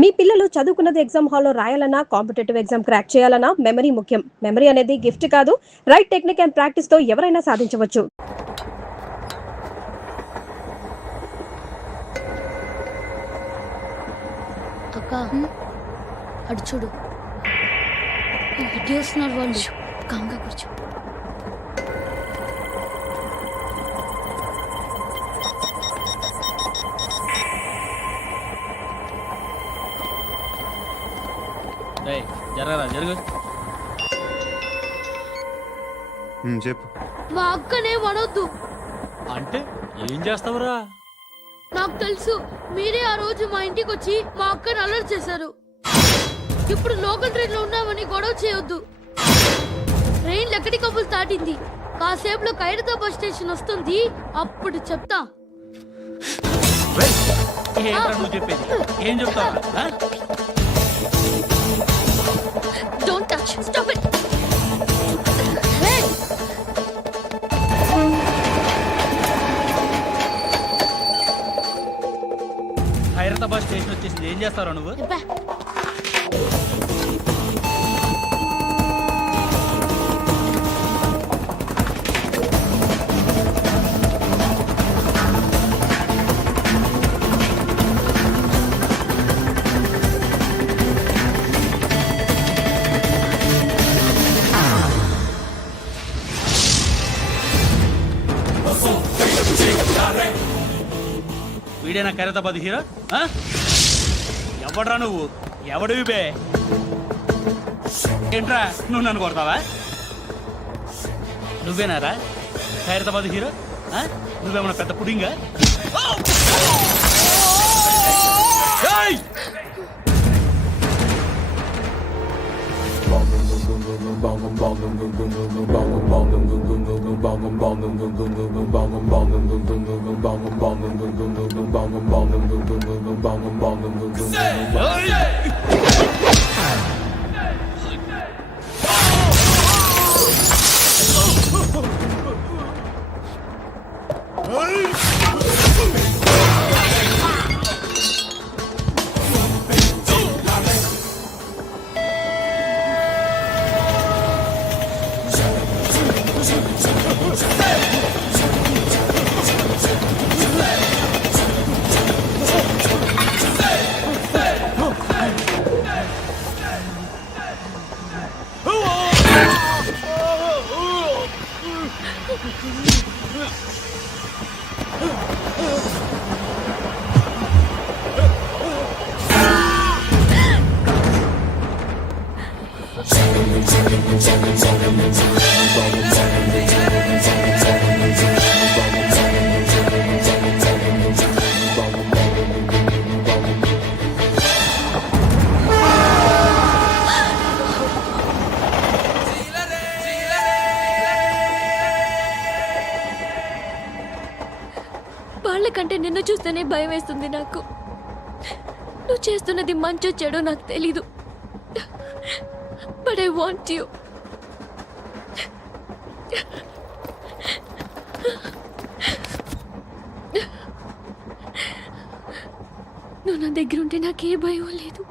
మీ పిల్లలు చదువుకున్నది ఎగ్జామ్ హాల్లో రాయాలన్నా కాంపిటేటివ్ ఎగ్జామ్ క్రాక్ చేయాలన్నా మెమరీ ముఖ్యం. మెమరీ అనేది గిఫ్ట్ కాదు, రైట్ టెక్నిక్ అండ్ ప్రాక్టీస్ తో ఎవరైనా సాధించవచ్చు. అక్క అడు చూడు, ఇటు వస్తున్నారు వాళ్ళు. కాంగా కూర్చో. జరగరా జరుగు. చెప్పు. మా అక్కనే వనొద్దు అంటే ఏం చేస్తావురా? నాకు తెలుసు, మీరే ఆ రోజు మా ఇంటికి వచ్చి మా అక్కని అలర్ట్ చేశారు. ఇప్పుడు లోకల్ ట్రైన్ లో ఉన్నామని గొడవ చేయొద్దు. ట్రైన్ లెక్కడి కబులు దాటింది. కాసేపులో ఖైరతాబాద్ స్టేషన్ వస్తుంది, అప్పుడు చెప్తా. ఏంట్రా నువ్వు చెప్పేది? ఏం చెప్తావా? Don't touch. Stop it. Khairatabad station వచ్చేసింది. ఏం చేస్తారా నువ్వు? వీడేనా ఖైరతాబాద్ హీరో? ఎవడ్రా నువ్వు? ఎవడివి బే? ఏంట్రా నువ్వు నన్ను కొడతావా? నువ్వేనారా ఖైరతాబాద్ హీరో? నువ్వేమన్నా పెద్ద పుడింగా? వాళ్ళకంటే నిన్ను చూస్తేనే భయం వేస్తుంది నాకు. నువ్వు చేస్తున్నది మంచో చెడో నాకు తెలీదు, బట్ ఐ వాంట్ యు. నువ్వు నా దగ్గర ఉంటే నాకే భయం లేదు.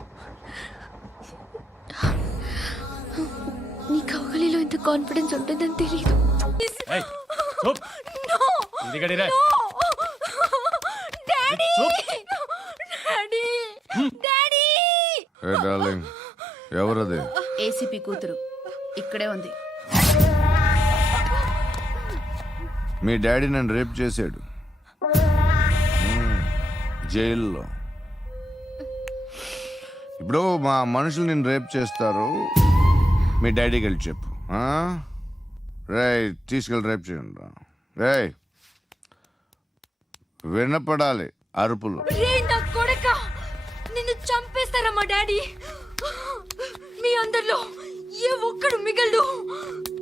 నీ కౌగలిలో ఇంత కాన్ఫిడెన్స్ ఉంటుందని తెలీదు. ఎవరది? ఏసీపీ కూతురు ఇక్కడే ఉంది. మీ డాడీ నన్ను రేప్ చేశాడు జైల్లో. ఇప్పుడు మా మనుషులు నిన్ను రేప్ చేస్తారు, మీ డాడీకి వెళ్ళి చెప్పు. రేయ్ తీసుకెళ్ళి రేప్ చేయండి. రేయ్ వినపడాలి అరుపులు. నిన్ను చంపేస్తారా మా డాడీ? మీ అందరిలో ఏ ఒక్కడు మిగలడు.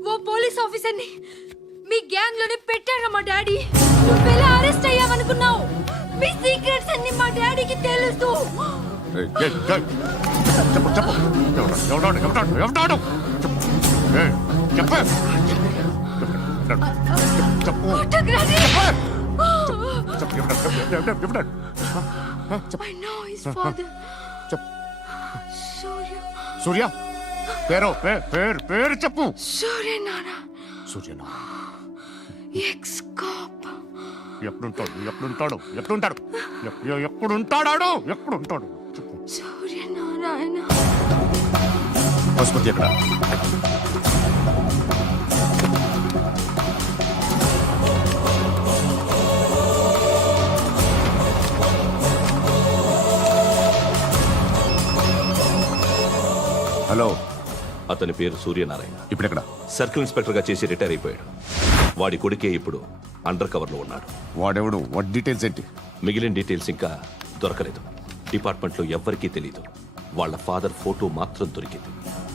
ఓ పోలీస్ ఆఫీసర్ని మీ గ్యాంగ్ లోనే పెట్టారా మా డాడీ? నువ్వెలా అరెస్ట్ అయ్యావనుకున్నావు? మీ సీక్రెట్స్ అన్ని మా డాడీకి తెలుసు. I know his father. సూర్య పేరు పేరు పేరు చెప్పు. సూర్యనారాయణ సూర్యనారాయణ. Ex cop. ఎప్పుడుంటాడు చెప్పు. సూర్యనారాయణ. పశుపతి ఎక్కడ? హలో, అతని పేరు సూర్యనారాయణ. ఇప్పుడెక్కడ? సర్కిల్ ఇన్స్పెక్టర్ గా చేసి రిటైర్ అయిపోయాడు. వాడి కొడుకే ఇప్పుడు అండర్ కవర్ లో ఉన్నాడు. వాడెవడు? వాట్ డీటెయిల్స్ ఏంటి? మిగిలిన డీటెయిల్స్ ఇంకా దొరకలేదు. డిపార్ట్మెంట్ లో ఎవ్వరికీ తెలియదు. వాళ్ళ ఫాదర్ ఫోటో మాత్రం దొరికింది.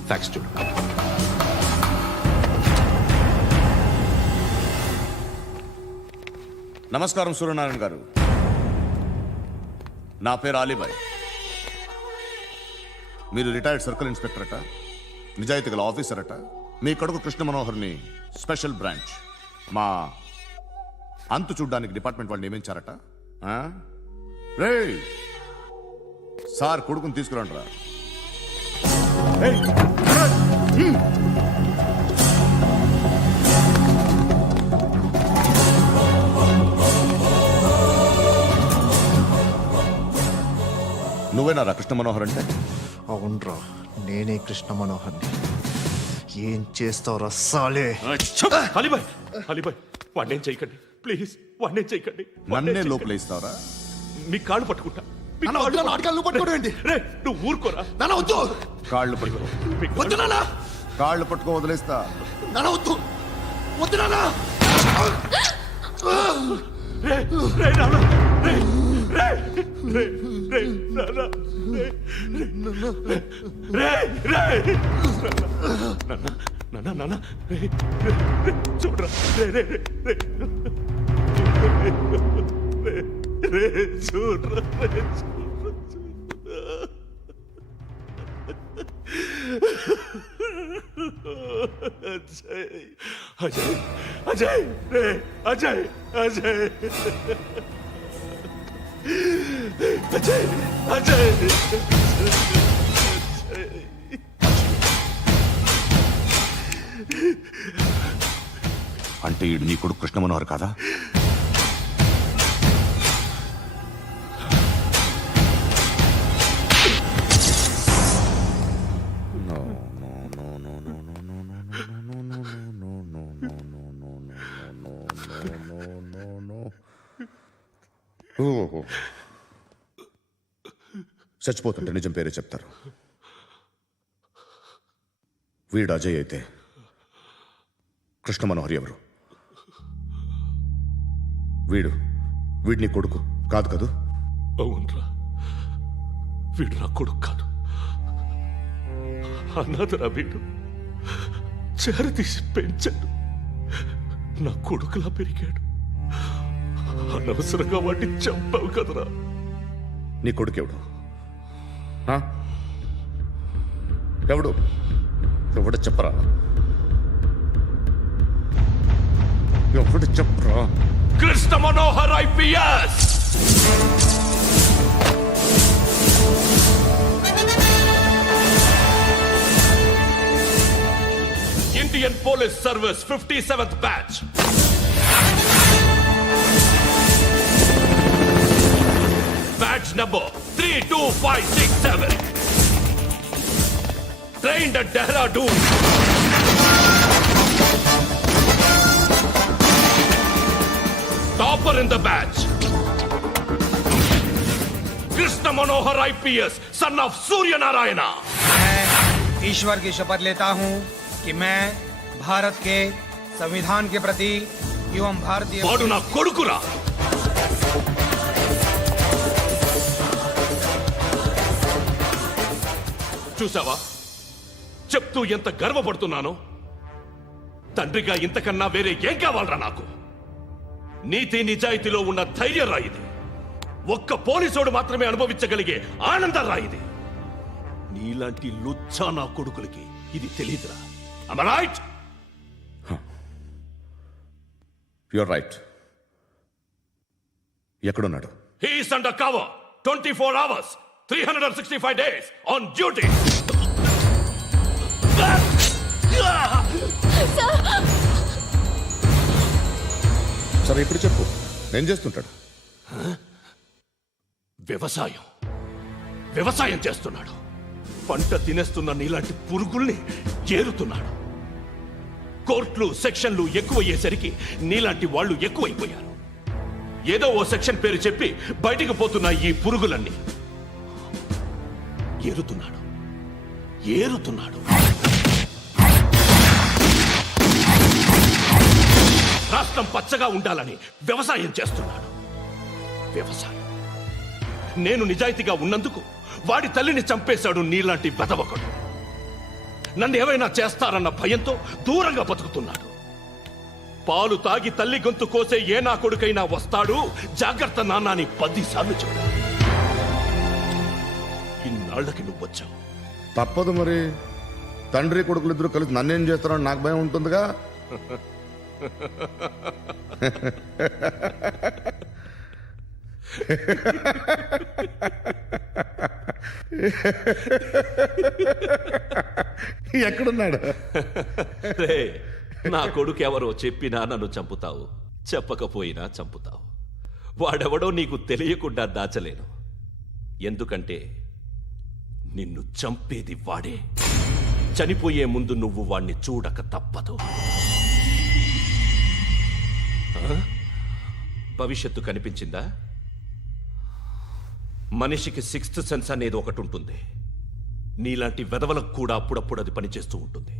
ఫ్యాక్స్ చూడు. నమస్కారం సూర్యనారాయణ గారు. నా పేరు అలీబాయ్. మీరు రిటైర్డ్ సర్కిల్ ఇన్స్పెక్టర్ అట, నిజాయితీ గల ఆఫీసర్ అట. మీ కొడుకు కృష్ణ మనోహర్ని స్పెషల్ బ్రాంచ్ మా అంతు చూడ్డానికి డిపార్ట్మెంట్ వాళ్ళు నియమించారట. రే సార్, కొడుకుని తీసుకురండి రా. నువ్వేనా రా కృష్ణ మనోహర్ అంటే? అవునరా, నేనే కృష్ణ మనోహర్ని. ఏం చేస్తావురా సాలే? అలీబాయ్, అలీబాయ్, వాడినేం చేయకండి ప్లీజ్, వాడినేం చేయకండి. నన్నే లోపల ఇస్తావరా? మీ కాళ్ళు పట్టుకుంటా. మీ నాన్న వద్దు, నాన్న అడగాలి, నువ్వు పట్టుకోవడం ఏంటి? రే, నువ్వు ఊరుకోరా. నాన్న వద్దు, కాళ్ళు పట్టుకో. మీ వద్దు నాన్న, కాళ్ళు పట్టుకో, వదిలేస్తా. నాన్న వద్దు, వద్దు నాన్న. రే, రే, నాన్న, రే, రే, రే, రే, నాన్న, రే, రే, రే, నాన్న, నాన్న, నాన్న, రే, రే, రే, చూడరా, రే, రే, రే, రే, రే, రే, చూడరా, రే, చూడరా. అజయ్, అజయ్, అజయ్, రే, అజయ్, అజయ్, అజయ్, అజయ్, అంటే ఈడు నీ కొడుకు కృష్ణ మనోహర్ కాదా? చచ్చిపోతుంటే నిజం పేరే చెప్తారు. వీడు అజయ్ అయితే కృష్ణ మనోహర్ ఎవరు? వీడిని కొడుకు కాదు కదూ? అవునరా, వీడు నా కొడుకు కాదు. అన్నదరా వీడు. చేరతీసి పెంచాడు. నా కొడుకులా పెరిగాడు. అనవసరంగా వాటిని చంపావు కదరా. నీ కొడుకు ఎవడు? ఎవడు? ఎవడు చెప్పరా? ఎవడు చెప్పరా? Krishna Manohar IPS. Indian police service 57th batch. Badge number 32567. Trained at Dehradun. Topper in the batch. Krishna Manohar IPS, son of Surya Narayana. मैं ईश्वर की शपथ लेता हूं कि मैं भारत के संविधान के प्रति एवं भारतीय వాడు నా కొడుకురా. చూసావా, చెప్తూ ఎంత గర్వపడుతున్నానో. తండ్రిగా ఇంతకన్నా వేరే ఏం కావాలరా నాకు? నీతి నిజాయితీలో ఉన్న ధైర్యం రా ఇది. ఒక్క పోలీసోడు మాత్రమే అనుభవించగలిగే ఆనందం రా ఇది. నీలాంటి లుచ్చా నా కొడుకులకి ఇది తెలీదురా. Am I right? You're right. ఎక్కడున్నాడు? He is under cover 24 hours 365 days on duty. సరే ఇప్పుడు చెప్పు, ఏం చేస్తుంటాడు? వ్యవసాయం వ్యవసాయం చేస్తున్నాడు. పంట తినేస్తున్న నీలాంటి పురుగుల్ని ఏరుతున్నాడు. కోర్టులు సెక్షన్లు ఎక్కువయ్యేసరికి నీలాంటి వాళ్ళు ఎక్కువైపోయారు. ఏదో ఓ సెక్షన్ పేరు చెప్పి బయటికి పోతున్న ఈ పురుగులన్నీ ఏరుతున్నాడు. రాష్ట్రం పచ్చగా ఉండాలని వ్యవసాయం చేస్తున్నాడు. వ్యవసాయం. నేను నిజాయితీగా ఉన్నందుకు వాడి తల్లిని చంపేశాడు నీలాంటి వెధవకుడు. నన్ను ఏమైనా చేస్తారన్న భయంతో దూరంగా బతుకుతున్నాడు. పాలు తాగి తల్లి గొంతు కోసే ఏ నా కొడుకైనా వస్తాడు, జాగ్రత్త నాన్న అని 10 సార్లు చెప్పాడు. ఇన్నాళ్లకి నువ్వు వచ్చావు. తప్పదు మరి, తండ్రి కొడుకులు ఇద్దరు కలిసి నన్నేం చేస్తారని నాకు భయం ఉంటుందిగా. ఎక్కడున్నాడు? రే, నా కొడుకు ఎవరో చెప్పినా నన్ను చంపుతావు, చెప్పకపోయినా చంపుతావు. వాడెవడో నీకు తెలియకుండా దాచలేను. ఎందుకంటే నిన్ను చంపేది వాడే. చనిపోయే ముందు నువ్వు వాణ్ణి చూడక తప్పదు. భవిష్యత్తు కనిపించిందా? మనిషికి 6th సెన్స్ అనేది ఒకటి ఉంటుంది. నీలాంటి వెధవలకు కూడా అప్పుడప్పుడు అది పనిచేస్తూ ఉంటుంది.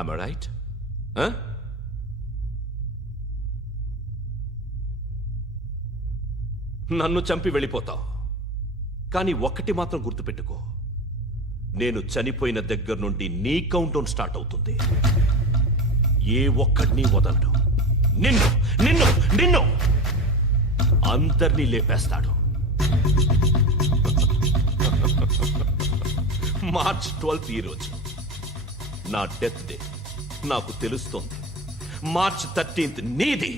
Am I right? నన్ను చంపి వెళ్ళిపోతావు. కానీ ఒక్కటి మాత్రం గుర్తుపెట్టుకో, నేను చనిపోయిన దగ్గర నుండి నీ కౌంటౌన్ స్టార్ట్ అవుతుంది. ఏ ఒక్కడిని వదలడు. నిన్ను నిన్ను నిన్ను అందరినీ లేపేస్తాడు. మార్చ్ 12th ఈ రోజు నా డెత్ డే. నాకు తెలుస్తోంది. మార్చ్ 13th నీది.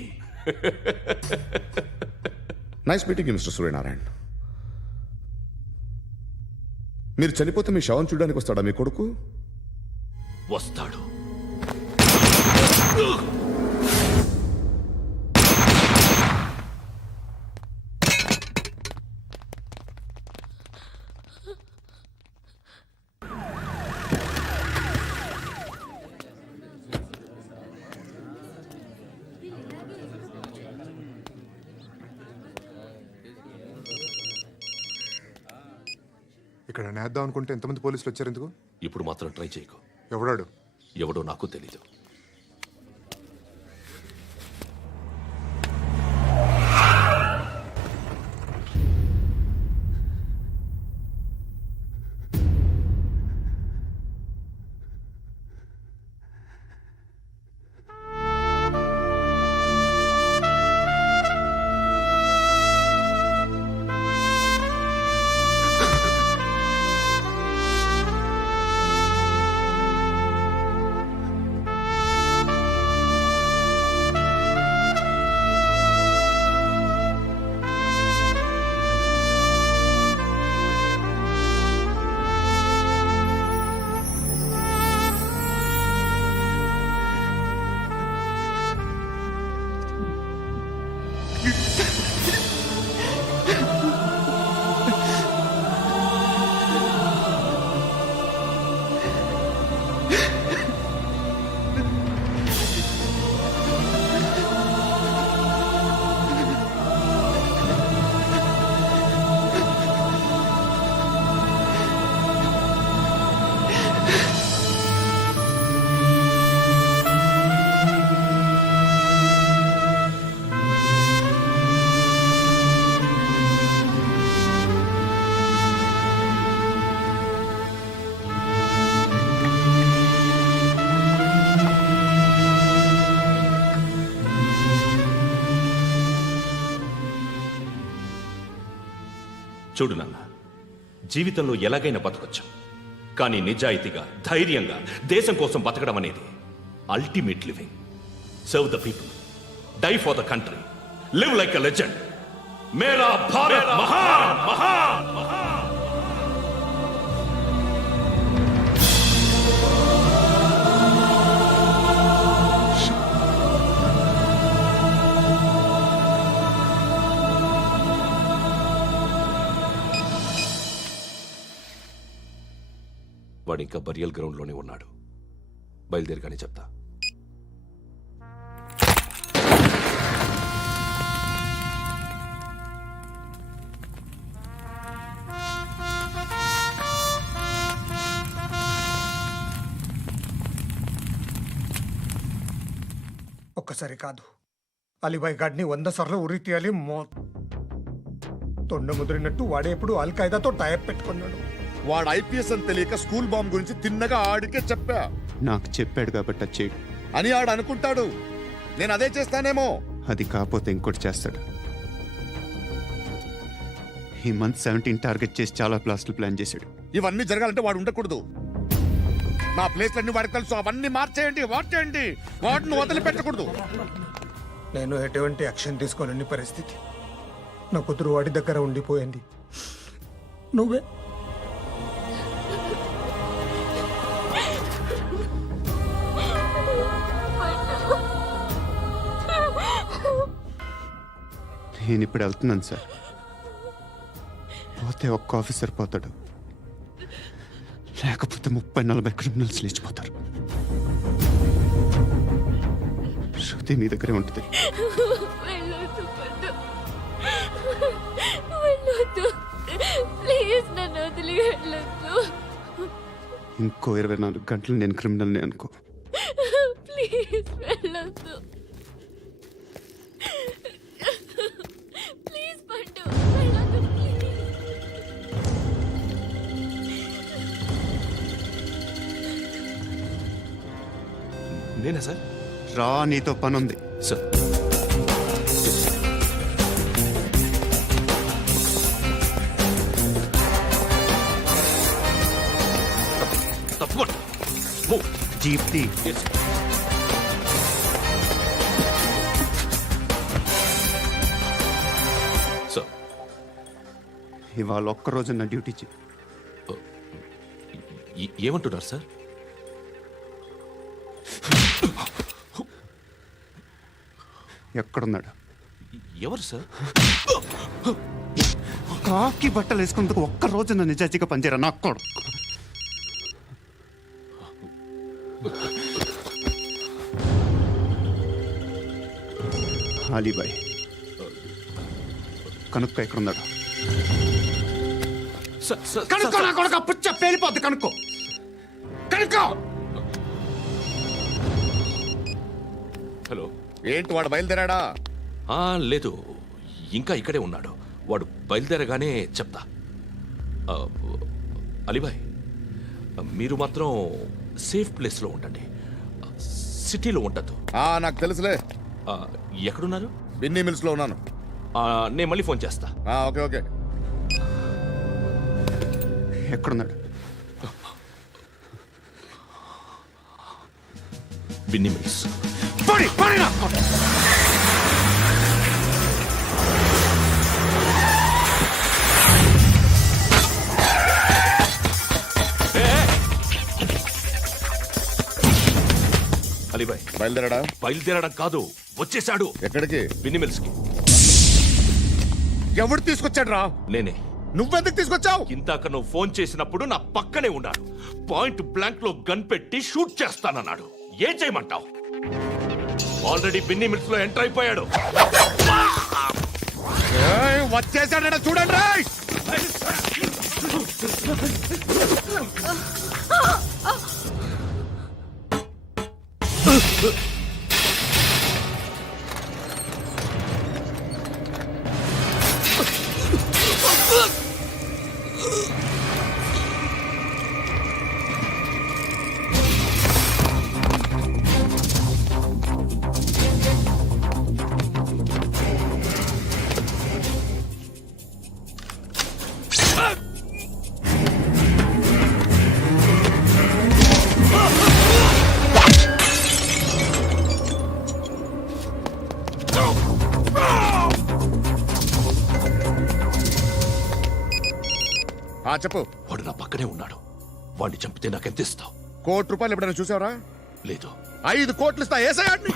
Nice meeting mister Suryanarayana. మీరు చనిపోతే మీ శవం చూడడానికి వస్తాడా మీ కొడుకు? వస్తాడు. ఇక్కడ నేద్దాం అనుకుంటే ఎంతమంది పోలీసులు వచ్చారు ఎందుకు? ఇప్పుడు మాత్రం ట్రై చేయకు. ఎవడాడు? ఎవడో నాకు తెలీదు. చూడు నాన్న, జీవితంలో ఎలాగైనా బతకొచ్చు. కానీ నిజాయితీగా, ధైర్యంగా దేశం కోసం బతకడం అనేది ultimate living. Serve the people, die for the country, live like a legend. మేరా భారత్ మహాన్ మహాన్ మహాన్. వాడు ఇంకా బరియల్ గ్రౌండ్లోనే ఉన్నాడు. బయలుదేరగానే చెప్తా. ఒక్కసారి కాదు, అలీబాయ్ గాడిని 100 సార్లు ఉరి తీయాలి. తొండ ముదిరినట్టు వాడేప్పుడు అల్ ఖైదాతో టైప్ పెట్టుకున్నాడు. వాడు ఐపీఎస్ అని తెలియక స్కూల్ బాంబ్ గురించి తిన్నగా ఆడికే చెప్పా నాకు చెప్పాడు కాబట్టి అది చేయడు. అని ఆడు అనుకుంటాడు. నేను అదే చేస్తానేమో. అది కాకపోతే ఇంకోటి చేస్తాడు. ఈ మంత్ 17 టార్గెట్ చేసి చాలా బ్లాస్టులు ప్లాన్ చేశాడు. ఇవన్నీ జరగాలంటే వాడు ఉండకూడదు. నా ప్లేస్లన్నీ వాడికి తెలుసు. అవన్నీ మార్చేయండి, వాటేయండి. వాటిని వదిలిపెట్టకూడదు. నేను ఎటువంటి యాక్షన్ తీసుకోలేని పరిస్థితి. నా కూతురు వాడి దగ్గర ఉండిపోయింది. నువ్వే నేను ఇప్పుడు వెళ్తున్నాను సార్. పోతే ఒక్క ఆఫీసర్ పోతాడు, లేకపోతే 30-40 క్రిమినల్స్ లేచిపోతారు. శృతి నీ దగ్గరే ఉంటుంది. వెళ్ళొద్దు పద్దు. వెళ్ళొద్దు. ప్లీజ్ నన్ను వదిలి వెళ్ళొద్దు. ఇంకో 24 గంటలు నేను క్రిమినల్ని అనుకో. ప్లీజ్ వెళ్ళొద్దు. ప్లీజ్ పద్దు వెళ్ళొద్దు. నేనా సార్? రా, నీతో పని ఉంది. సార్ తప్పకుండా. జీప్తి సార్ ఇవాళ ఒక్కరోజు నా డ్యూటీ చేయి. ఏమంటున్నారు సార్? ఎక్కడున్నాడు? ఎవరు సార్? కాకి బట్టలు వేసుకున్నందుకు ఒక్కరోజు నా నిజాయితీగా పనిచేయరా నాకు కూడా. అలీబాయ్ కనుక్కో ఎక్కడున్నాడు. కనుక్కో నా కొడుకు. పుచ్చ పేలిపోద్ది. కనుక్కో కనుక్కో. హలో. ఏంటి వాడు బయలుదేరాడా? లేదు, ఇంకా ఇక్కడే ఉన్నాడు. వాడు బయలుదేరగానే చెప్తా. అలీబాయ్, మీరు మాత్రం సేఫ్ ప్లేస్లో ఉండండి. సిటీలో ఉండద్దు. నాకు తెలుసులే. ఎక్కడున్నారు? బిన్నీ మిల్స్ లో ఉన్నాను. నేను మళ్ళీ ఫోన్ చేస్తా. Okay okay. ఎక్కడున్నాడు? బిన్నీ మిల్స్. అలీబాయ్ బయలుదేరాడా? బయలుదేరడం కాదు, వచ్చేశాడు. ఎక్కడికి? బిన్నీ మిల్స్ కి. ఎవడు తీసుకొచ్చాడు రా? నేనే. నువ్వెందుకు తీసుకొచ్చావు? ఇందాక నువ్వు ఫోన్ చేసినప్పుడు నా పక్కనే ఉన్నాడు. పాయింట్ బ్లాంక్ లో గన్ పెట్టి షూట్ చేస్తానన్నాడు. ఏం చేయమంటావు? ఆల్రెడీ బిన్నీ మిల్స్ లో ఎంటర్ అయిపోయాడు. వచ్చేసాడ చూడండి రా. చెప్పు. వాడు నా పక్కనే ఉన్నాడు. వాడిని చంపితే నాకెంత ఇస్తావు? ₹1 కోటి ఎప్పుడైనా చూసావరా? లేదు. 5 కోట్లు ఇస్తా. ఏసయాడిని.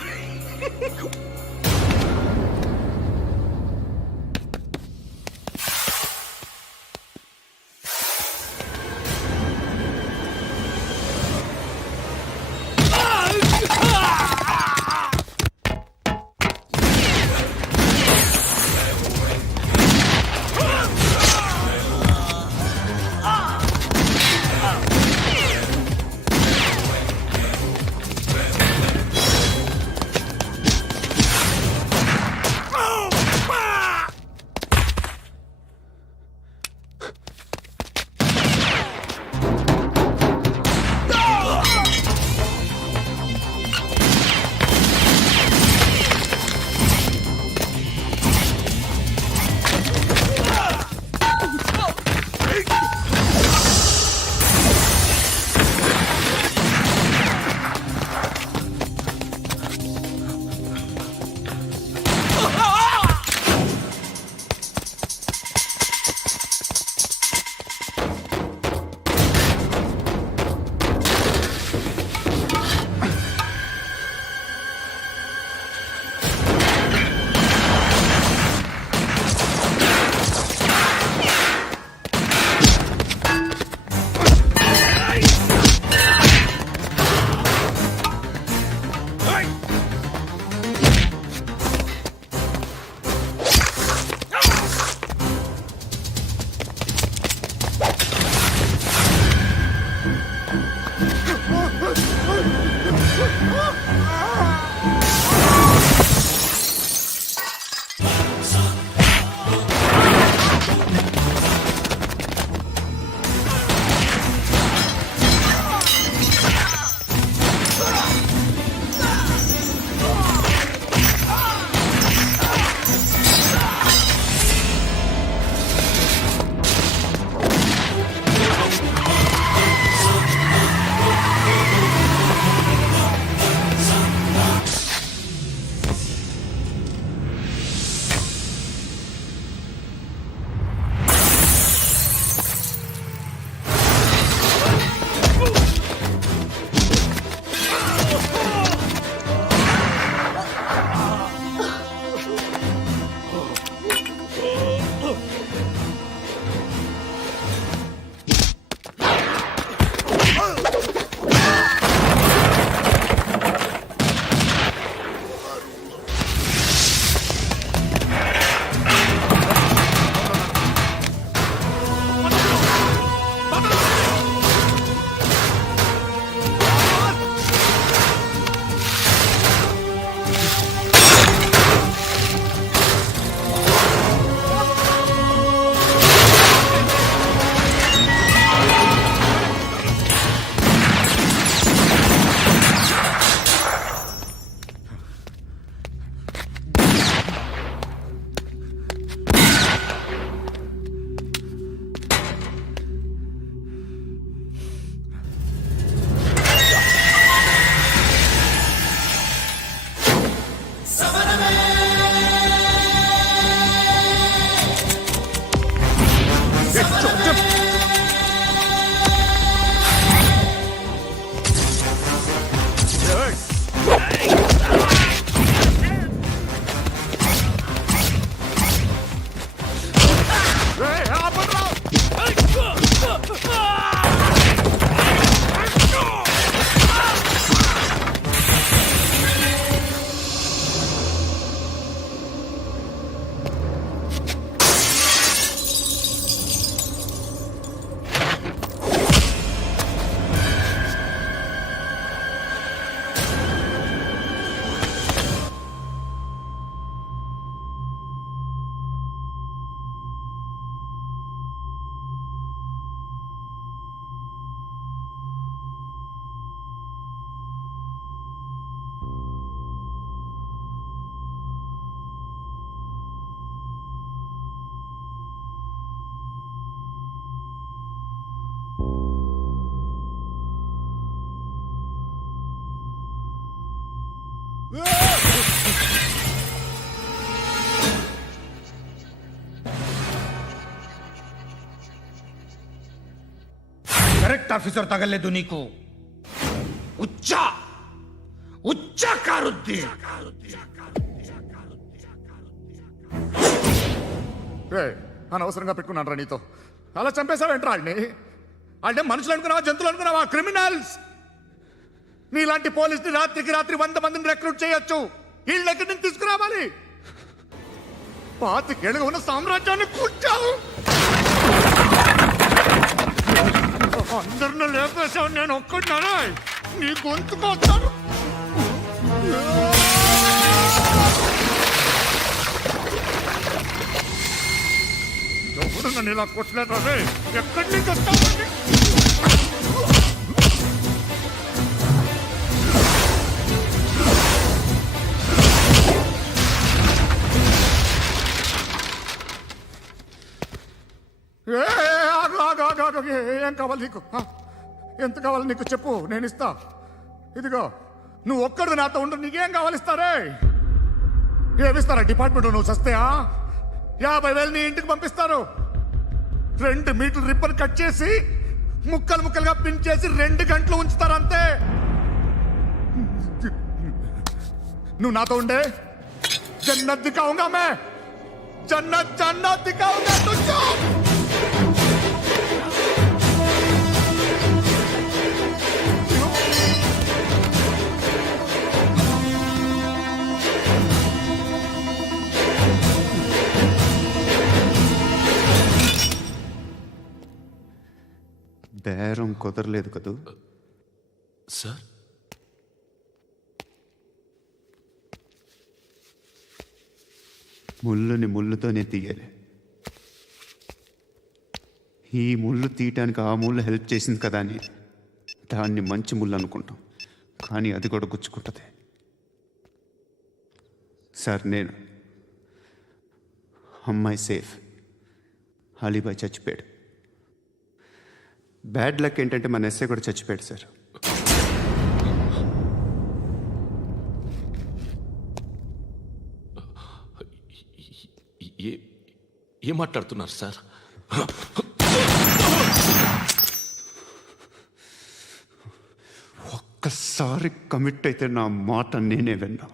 करेक्ट ऑफिसर तगल्ले दुनी को ఉచ్చా ఉచ్చా కారుద్ది అనవసరంగా పెట్టుకున్నాను రా నీతో అలా చంపేశావేంట్రా వాళ్ళని అంటే మనుషులు అనుకున్నావా జంతువులు అనుకున్నావా క్రిమినల్స్ నీలాంటి పోలీసుని రాత్రికి రాత్రి 100 మందిని రిక్రూట్ చేయొచ్చు వీళ్ళ దగ్గర నుంచి తీసుకురావాలి పాతికేళ్ళగా ఉన్న సామ్రాజ్యాన్ని కూర్చావు అందరిని లేపేశావు నేను ఒక్కడినారా నీ గొంతుకొస్తాను ఎవరు నన్ను ఇలా కొట్టలేదా ఎక్కడి నుంచి వస్తావు ఏం కావాలి నీకు ఎంత కావాలి నీకు చెప్పు నేను ఇస్తా ఇదిగో నువ్వు ఒక్కడిది నాతో ఉండు నీకేం కావాలి ఇస్తారే ఏమిస్తారా డిపార్ట్మెంట్ నువ్వు చస్తేయా 50,000 నీ ఇంటికి పంపిస్తారు 2 మీటర్లు రిబ్బన్ కట్ చేసి ముక్కలు ముక్కలుగా పిన్ చేసి 2 గంటలు ఉంచుతారు అంతే నువ్వు నాతో ఉండే జన్నత్ దిఖాऊंगा मैं जन्नत जन्नत दिखाऊंगा तुझको బేరం కుదరలేదు కదూ సార్ ముళ్ళుని ముళ్ళుతోనే తీయాలి ఈ ముళ్ళు తీయటానికి ఆ ముళ్ళు హెల్ప్ చేసింది కదా అని దాన్ని మంచి ముళ్ళు అనుకుంటాం కానీ అది కూడా గుచ్చుకుంటుంది సార్ నేను అమ్మాయి సేఫ్ అలీబాయ్ చచ్చిపోయాడు బ్యాడ్ లక్ ఏంటంటే మన ఎస్ఐ కూడా చచ్చిపోయాడు సార్ ఏం మాట్లాడుతున్నారు సార్ ఒక్కసారి కమిట్ అయితే నా మాట నేనే విన్నా